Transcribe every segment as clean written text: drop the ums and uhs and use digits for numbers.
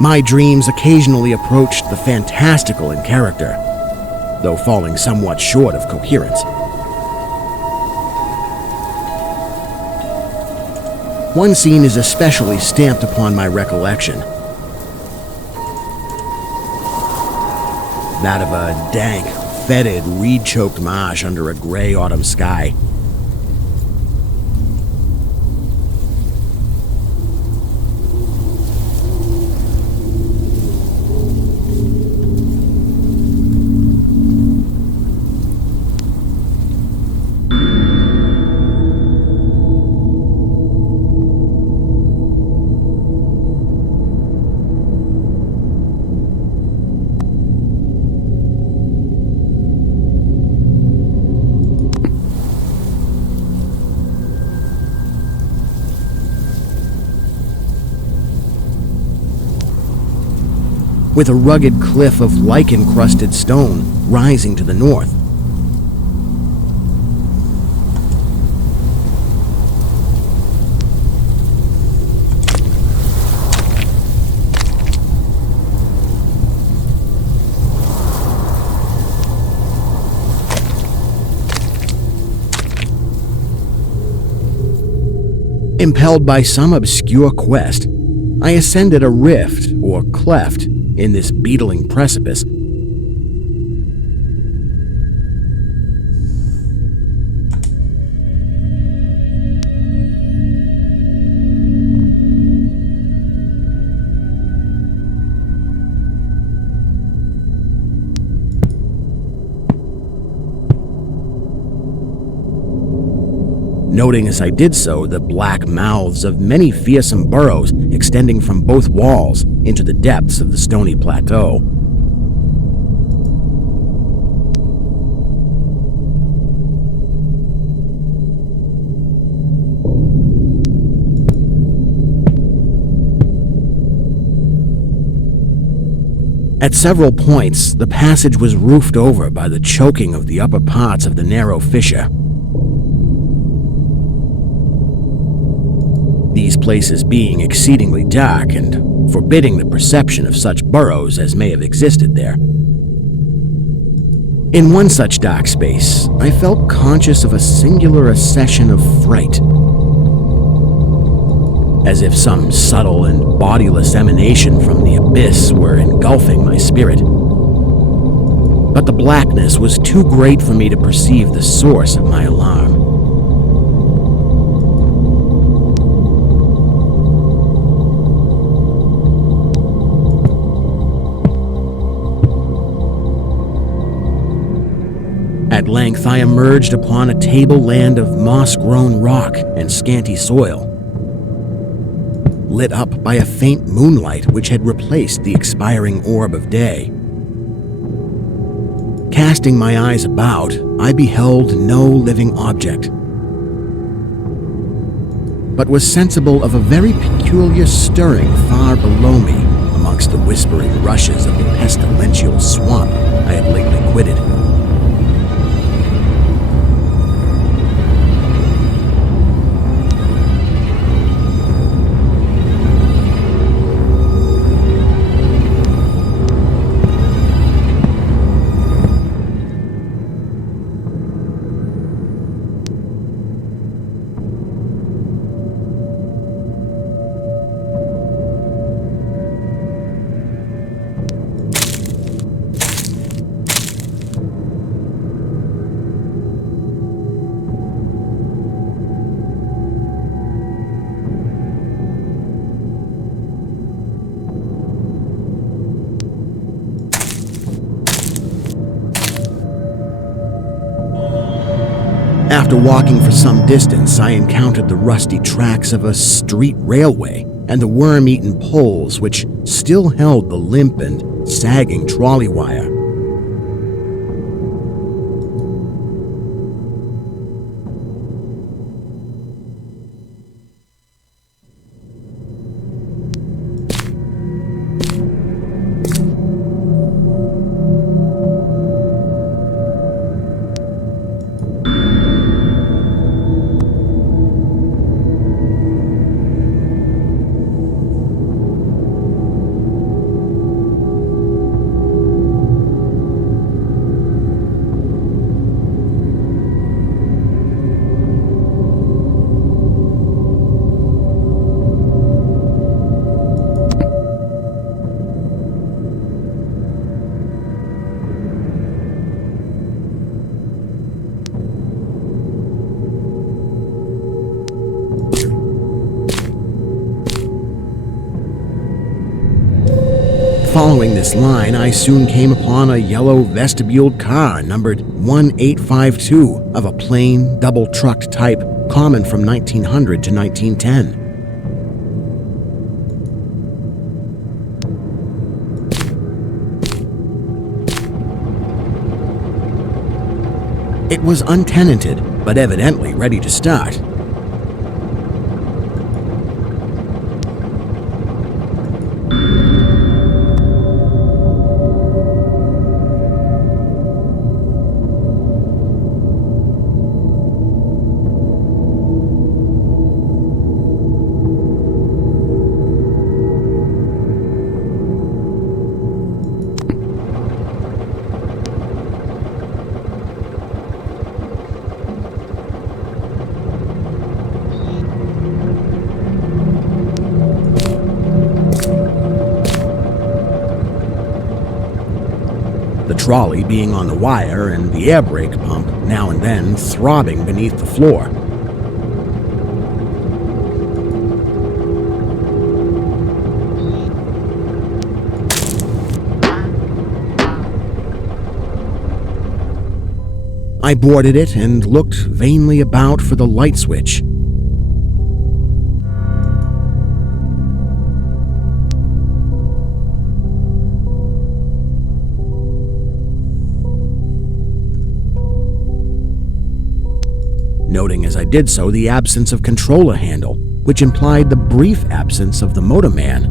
My dreams occasionally approached the fantastical in character, though falling somewhat short of coherence. One scene is especially stamped upon my recollection. That of a dank, fetid, reed-choked marsh under a gray autumn sky. With a rugged cliff of lichen-crusted stone rising to the north. Impelled by some obscure quest, I ascended a rift or cleft in this beetling precipice. Noting as I did so the black mouths of many fearsome burrows extending from both walls into the depths of the stony plateau. At several points, the passage was roofed over by the choking of the upper parts of the narrow fissure. These places being exceedingly dark and forbidding the perception of such burrows as may have existed there. In one such dark space, I felt conscious of a singular accession of fright, as if some subtle and bodiless emanation from the abyss were engulfing my spirit. But the blackness was too great for me to perceive the source of my alarm. At length, I emerged upon a tableland of moss-grown rock and scanty soil, lit up by a faint moonlight which had replaced the expiring orb of day. Casting my eyes about, I beheld no living object, but was sensible of a very peculiar stirring far below me amongst the whispering rushes of the pestilential swamp I had lately quitted. After walking for some distance, I encountered the rusty tracks of a street railway and the worm-eaten poles which still held the limp and sagging trolley wire. Following this line, I soon came upon a yellow vestibuled car numbered 1852 of a plain, double-trucked type common from 1900 to 1910. It was untenanted, but evidently ready to start. The trolley being on the wire and the air brake pump now and then throbbing beneath the floor. I boarded it and looked vainly about for the light switch. Noting as I did so the absence of controller handle, which implied the brief absence of the motorman.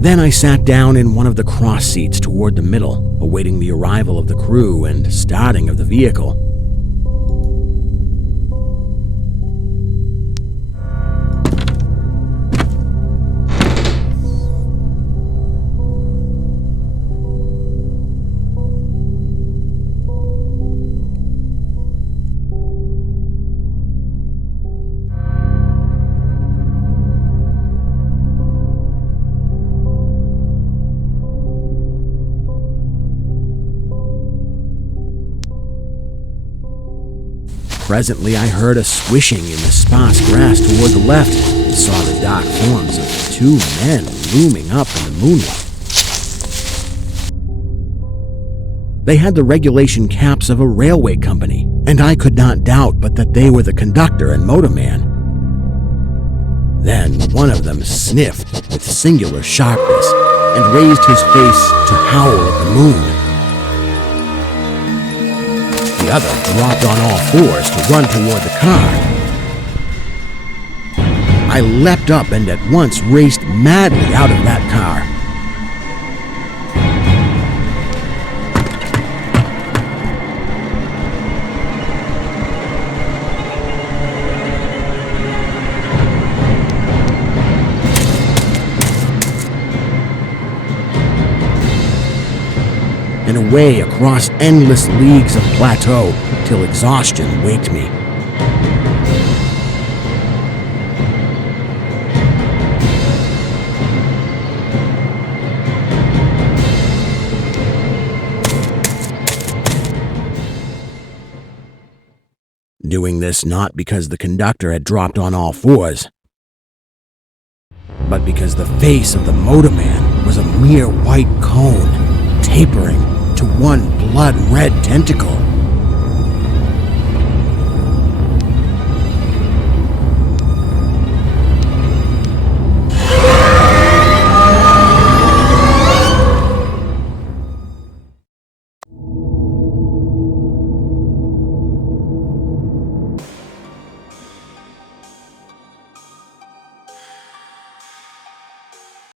Then I sat down in one of the cross seats toward the middle, awaiting the arrival of the crew and starting of the vehicle. Presently, I heard a swishing in the sparse grass toward the left and saw the dark forms of two men looming up in the moonlight. They had the regulation caps of a railway company, and I could not doubt but that they were the conductor and motorman. Then one of them sniffed with singular sharpness and raised his face to howl at the moon. The other dropped on all fours to run toward the car. I leapt up and at once raced madly out of that car. And away across endless leagues of plateau till exhaustion waked me. Doing this not because the conductor had dropped on all fours, but because the face of the motorman was a mere white cone, tapering to one blood-red tentacle.